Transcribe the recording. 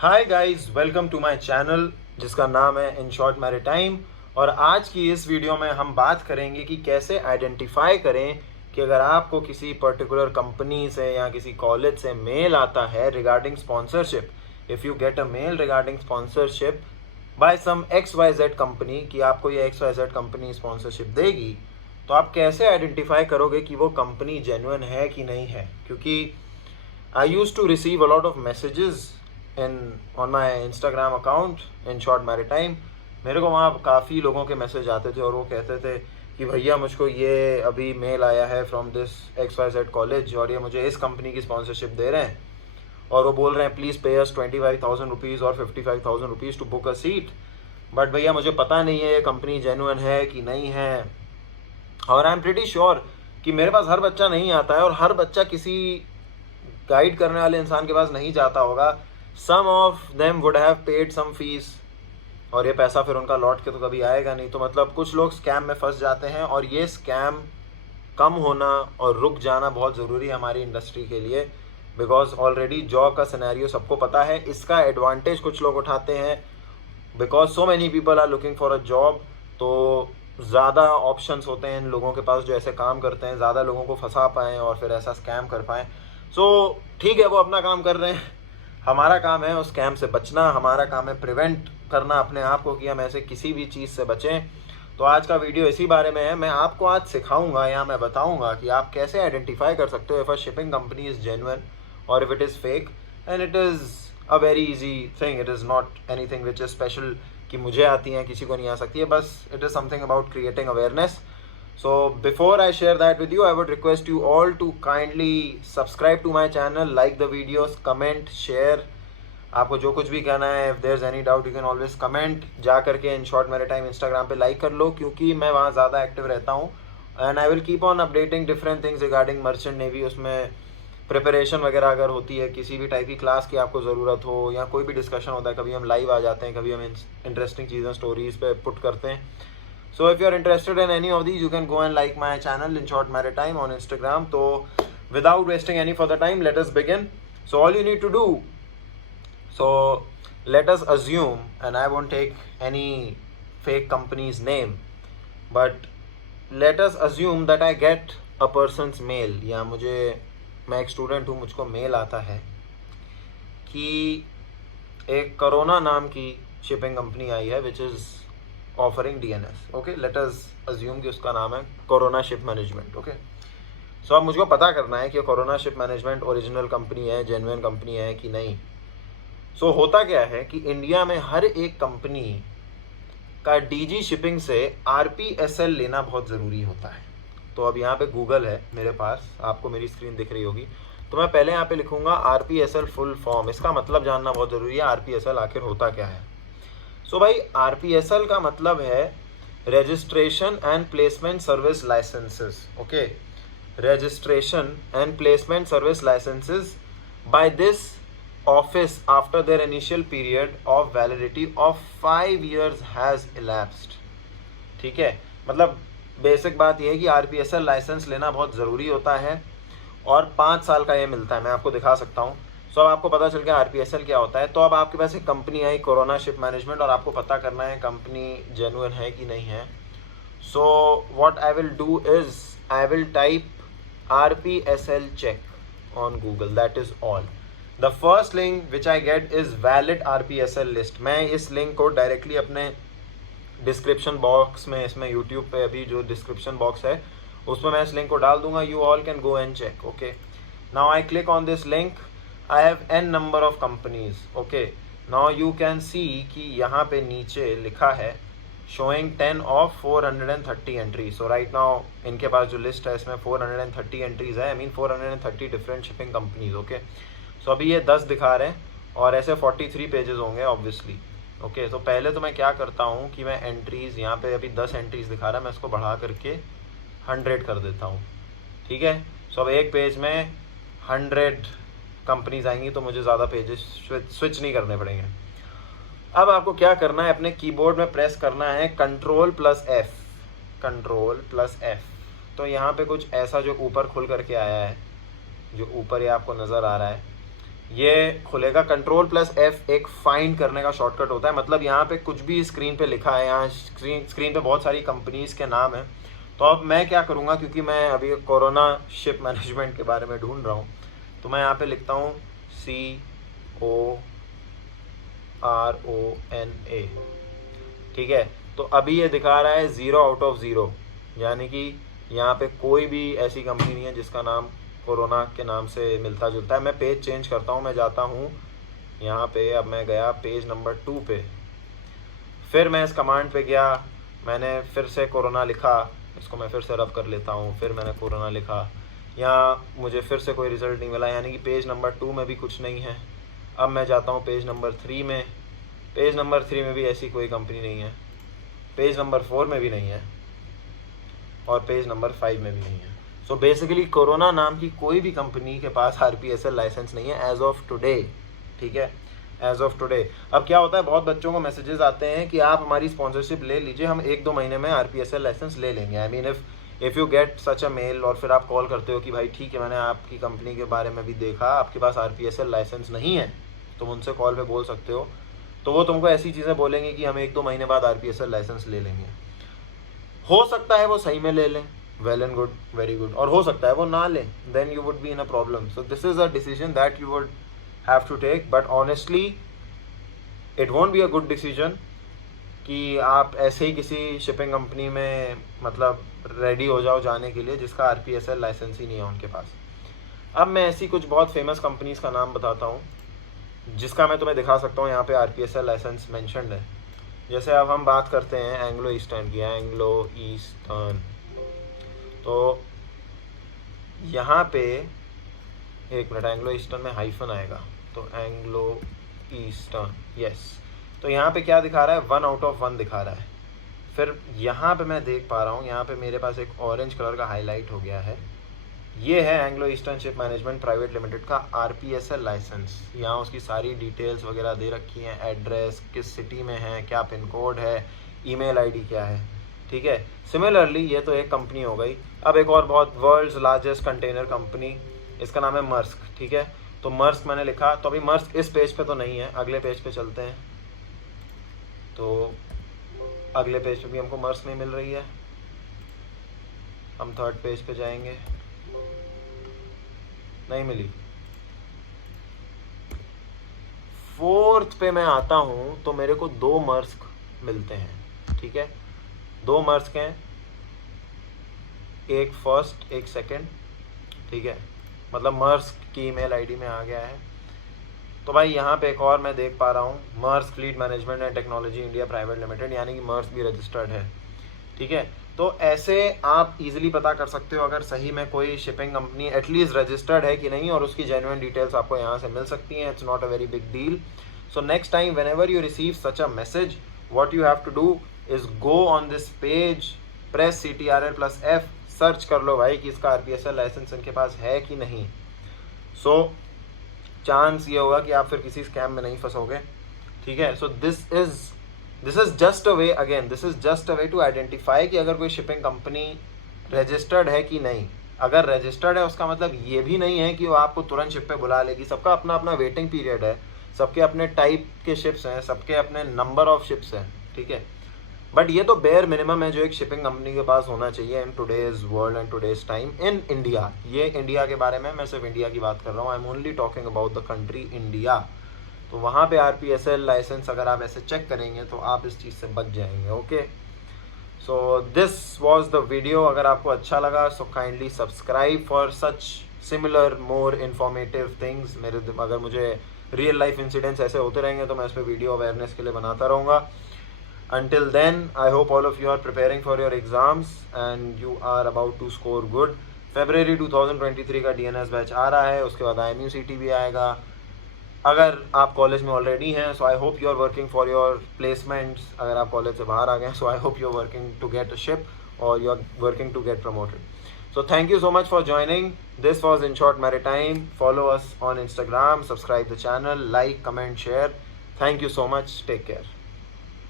Hi guys, welcome to my channel जिसका नाम है इन शॉर्ट मैरिटाइम। और आज की इस वीडियो में हम बात करेंगे कि कैसे आइडेंटिफाई करें कि अगर आपको किसी पर्टिकुलर कंपनी से या किसी कॉलेज से मेल आता है regarding sponsorship, if you get a mail regarding sponsorship by some XYZ company कि आपको ये XYZ कंपनी स्पॉन्सरशिप देगी, तो आप कैसे आइडेंटिफाई करोगे कि वो कंपनी जेन्युइन है कि नहीं है। क्योंकि I used to receive a lot of messages in on my Instagram account in short maritime। मेरे को वहाँ काफ़ी लोगों के मैसेज आते थे और वो कहते थे कि भैया मुझको ये अभी मेल आया है फ्रॉम दिस XYZ कॉलेज और ये मुझे इस कंपनी की स्पॉन्सरशिप दे रहे हैं और वो बोल रहे हैं प्लीज़ पे अस 25,000 रुपीज़ और 55,000 rupees to book a seat. But भैया मुझे पता नहीं है ये कंपनी जेन्युइन है कि नहीं है। और आई एम प्रिटी श्योर कि मेरे पास हर बच्चा नहीं आता है और हर बच्चा किसी गाइड करने वाले इंसान के पास नहीं जाता होगा। Some of them would have paid some fees और ये पैसा फिर उनका लौट के तो कभी आएगा नहीं। तो मतलब कुछ लोग स्कैम में फंस जाते हैं और ये स्कैम कम होना और रुक जाना बहुत ज़रूरी है हमारी इंडस्ट्री के लिए। बिकॉज ऑलरेडी जॉब का सिनेरियो सबको पता है, इसका एडवांटेज कुछ लोग उठाते हैं because so many people are looking for a job. तो ज़्यादा ऑप्शंस होते हैं इन लोगों के पास जो ऐसे काम करते हैं, ज़्यादा लोगों को फंसा पाएँ और फिर ऐसा स्कैम कर पाएँ। सो ठीक है, वो अपना काम कर रहे हैं, हमारा काम है उस स्कैम से बचना, हमारा काम है प्रिवेंट करना अपने आप को कि हम ऐसे किसी भी चीज़ से बचें। तो आज का वीडियो इसी बारे में है। मैं आपको आज सिखाऊंगा या मैं बताऊंगा कि आप कैसे आइडेंटिफाई कर सकते हो if a shipping company is genuine और if it is fake. And it is a very easy thing, it is not anything which is special कि मुझे आती हैं किसी को नहीं आ सकती है, बस it is something about creating awareness. So before I share that with you, I would request you all to kindly subscribe to my channel, like the videos, comment, share। आपको जो कुछ भी कहना है, if there's any doubt you can always comment। जा करके in short maritime Instagram पे like कर लो क्योंकि मैं वहाँ ज़्यादा एक्टिव रहता हूँ। And I will keep on updating different things regarding merchant navy. उसमें प्रिपरेशन वगैरह अगर होती है, किसी भी टाइप की क्लास की आपको ज़रूरत हो या कोई भी डिस्कशन होता है, कभी हम लाइव आ जाते हैं, कभी हम इंटरेस्टिंग चीज़ें स्टोरीज़ पे पुट करते हैं। So if you're interested in any of these, you can go and like my channel in short maritime on Instagram। So without wasting any further time, let us begin। So all you need to do, so let us assume, and I won't take any fake company's name, but let us assume that I get a person's mail, या मैं एक student हूँ, मुझको mail आता है कि एक corona नाम की शिपिंग कंपनी आई है which is offering DNS। Okay, let us assume कि उसका नाम है कोरोना शिप मैनेजमेंट। ओके, सो अब मुझको पता करना है कि corona ship management original company है, जेन्युइन कंपनी है कि नहीं। सो होता क्या है कि इंडिया में हर एक कंपनी का DG शिपिंग से RPSL लेना बहुत ज़रूरी होता है। तो अब यहाँ पे गूगल है मेरे पास, आपको मेरी स्क्रीन दिख रही होगी, तो मैं पहले यहाँ पे लिखूँगा RPSL फुल फॉर्म। इसका मतलब जानना बहुत ज़रूरी है, RPSL आखिर होता क्या है। सो भाई RPSL का मतलब है registration and placement service licences. Okay, registration and placement service licences by this office after their initial period of validity of 5 years has elapsed। ठीक है, मतलब बेसिक बात यह है कि RPSL लाइसेंस लेना बहुत ज़रूरी होता है और 5 साल का ये मिलता है। मैं आपको दिखा सकता हूँ। सो अब आपको पता चल गया RPSL क्या होता है। तो अब आपके पास एक कंपनी आई कोरोना शिप मैनेजमेंट और आपको पता करना है कंपनी जेन्युइन है कि नहीं है। So what I will do is I will type RPSL check on Google, that is all. The first link which I get is valid RPSL list. मैं इस लिंक को डायरेक्टली अपने डिस्क्रिप्शन बॉक्स में, इसमें यूट्यूब पे अभी जो description box है उसमें मैं इस लिंक को डाल दूंगा। You all can go and check. Okay, now I click on this link, I have n number of companies। okay, now you can see कि यहाँ पे नीचे लिखा है showing 10 of 430 entries। so right now इनके पास जो लिस्ट है इसमें 430 entries है, I mean 430 different shipping companies। okay, so अभी ये 10 दिखा रहे हैं और ऐसे 43 पेजेस होंगे ऑब्वियसली। ओके, तो पहले तो मैं क्या करता हूँ कि मैं एंट्रीज़, यहाँ पे अभी 10 एंट्रीज़ दिखा रहा है, मैं इसको बढ़ा करके 100 कर देता हूँ। ठीक है, सो अब एक पेज में 100 कंपनीज आएंगी तो मुझे ज़्यादा पेजेस स्विच नहीं करने पड़ेंगे। अब आपको क्या करना है, अपने कीबोर्ड में प्रेस करना है Ctrl+F, Ctrl+F। तो यहाँ पे कुछ ऐसा जो ऊपर खुल करके आया है, जो ऊपर ये आपको नज़र आ रहा है, ये खुलेगा। Ctrl+F एक फाइंड करने का शॉर्टकट होता है, मतलब यहाँ पे कुछ भी स्क्रीन पे लिखा है, यहाँ स्क्रीन पे बहुत सारी कंपनीज़ के नाम हैं। तो अब मैं क्या करूँगा, क्योंकि मैं अभी कोरोना शिप मैनेजमेंट के बारे में ढूंढ रहा हूँ, तो मैं यहाँ पे लिखता हूँ CORONA, ठीक है। तो अभी ये दिखा रहा है 0 आउट ऑफ 0, यानी कि यहाँ पे कोई भी ऐसी कंपनी नहीं है जिसका नाम कोरोना के नाम से मिलता जुलता है। मैं पेज चेंज करता हूँ, मैं जाता हूँ यहाँ पे, अब मैं गया पेज नंबर 2 पे, फिर मैं इस कमांड पे गया, मैंने फिर से कोरोना लिखा, इसको मैं फिर से रब कर लेता हूँ, फिर मैंने कोरोना लिखा, यहाँ मुझे फिर से कोई रिज़ल्ट नहीं मिला, यानी कि पेज नंबर 2 में भी कुछ नहीं है। अब मैं जाता हूँ पेज नंबर 3 में, पेज नंबर 3 में भी ऐसी कोई कंपनी नहीं है, पेज नंबर 4 में भी नहीं है, और पेज नंबर 5 में भी नहीं है। सो बेसिकली कोरोना नाम की कोई भी कंपनी के पास RPSL लाइसेंस नहीं है एज ऑफ टुडे, ठीक है, एज ऑफ टुडे। अब क्या होता है, बहुत बच्चों को मैसेजेस आते हैं कि आप हमारी स्पॉन्सरशिप ले लीजिए, हम 1-2 महीने में RPSL लाइसेंस ले लेंगे। I mean if you get such a mail, और फिर आप कॉल करते हो कि भाई ठीक है, मैंने आपकी कंपनी के बारे में भी देखा, आपके पास RPSL लाइसेंस नहीं है, तुम उनसे कॉल पे बोल सकते हो, तो वो तुमको ऐसी चीज़ें बोलेंगे कि हम 1-2 महीने बाद RPSL लाइसेंस ले लेंगे। हो सकता है वो सही में ले लें, well and good, very good, और हो सकता है वो ना लें, then you would be in a problem. So this is a decision that you would have to take, but honestly it won't be a good decision कि आप ऐसे ही किसी शिपिंग कंपनी में मतलब रेडी हो जाओ जाने के लिए जिसका RPSL लाइसेंस ही नहीं है उनके पास। अब मैं ऐसी कुछ बहुत फेमस कंपनीज़ का नाम बताता हूँ जिसका मैं तुम्हें दिखा सकता हूँ, यहाँ पे RPSL लाइसेंस मेंशन्ड है। जैसे अब हम बात करते हैं एंग्लो ईस्टर्न की, एंग्लो ईस्टर्न, तो यहाँ पे एक मिनट, एंग्लो ईस्टर्न में हाइफन आएगा, तो एंग्लो ईस्टर्न, यस। तो यहाँ पे क्या दिखा रहा है, 1 आउट ऑफ 1 दिखा रहा है। फिर यहाँ पे मैं देख पा रहा हूँ, यहाँ पे मेरे पास एक ऑरेंज कलर का हाईलाइट हो गया है, ये है Anglo eastern ship management private limited का RPSL लाइसेंस। यहाँ उसकी सारी डिटेल्स वगैरह दे रखी हैं, एड्रेस, किस सिटी में है, क्या पिन कोड है, ईमेल आईडी क्या है, ठीक है। सिमिलरली ये तो एक कंपनी हो गई। अब एक और बहुत वर्ल्ड्स लार्जेस्ट कंटेनर कंपनी, इसका नाम है मर्स्क, ठीक है। तो मर्स्क मैंने लिखा, तो अभी मर्स्क इस पेज पे तो नहीं है, अगले पेज पे चलते हैं, तो अगले पेज पे भी हमको मर्स्क नहीं मिल रही है, हम 3rd पेज पे जाएंगे, नहीं मिली। 4th पे मैं आता हूँ तो मेरे को 2 मर्स्क मिलते हैं, ठीक है, 2 मर्स्क हैं, एक फर्स्ट एक सेकंड, ठीक है, मतलब मर्स्क की ईमेल आईडी में आ गया है। तो भाई यहाँ पे एक और मैं देख पा रहा हूँ, Maersk fleet management and technology India private limited, यानी कि मर्स्क भी रजिस्टर्ड है, ठीक है। तो ऐसे आप इजीली पता कर सकते हो अगर सही में कोई शिपिंग कंपनी एटलीस्ट रजिस्टर्ड है कि नहीं, और उसकी जेन्युइन डिटेल्स आपको यहाँ से मिल सकती हैं। It's not a very big deal. So next time whenever you receive such a message, what you have to do is go on this page, press CTRL+F, search कर लो भाई कि इसका RPSL लाइसेंस इनके पास है कि नहीं। सो चांस ये होगा कि आप फिर किसी स्कैम में नहीं फंसोगे, ठीक है। So this is just a way, again this is just a way to identify कि अगर कोई शिपिंग कंपनी रजिस्टर्ड है कि नहीं। अगर रजिस्टर्ड है उसका मतलब ये भी नहीं है कि वो आपको तुरंत शिप पे बुला लेगी, सबका अपना अपना वेटिंग पीरियड है, सबके अपने टाइप के शिप्स हैं, सबके अपने नंबर ऑफ शिप्स हैं, ठीक है। बट ये तो बेयर मिनिमम है जो एक शिपिंग कंपनी के पास होना चाहिए in today's world and today's time in India. ये इंडिया के बारे में, मैं सिर्फ इंडिया की बात कर रहा हूँ, I am only talking about the country India. तो वहाँ पे RPSL लाइसेंस अगर आप ऐसे चेक करेंगे तो आप इस चीज़ से बच जाएंगे, okay. So this was the video. अगर आपको अच्छा लगा so kindly subscribe for such similar more informative things. अगर मुझे रियल लाइफ इंसिडेंट्स ऐसे होते रहेंगे तो मैं इस पर वीडियो अवेयरनेस के लिए बनाता रहूँगा। Until then, I hope all of you are preparing for your exams and you are about to score good. February 2023 का DNS बैच आ रहा है, उसके बाद IMUCT भी आएगा। अगर आप कॉलेज में ऑलरेडी हैं so I hope you are working for your placements. अगर आप कॉलेज से बाहर आ गए so I hope you are working to get a ship और you are working to get promoted. So thank you so much for joining. This was In Short Maritime. Follow us on Instagram, subscribe the channel, like, comment, share. Thank you so much. Take care.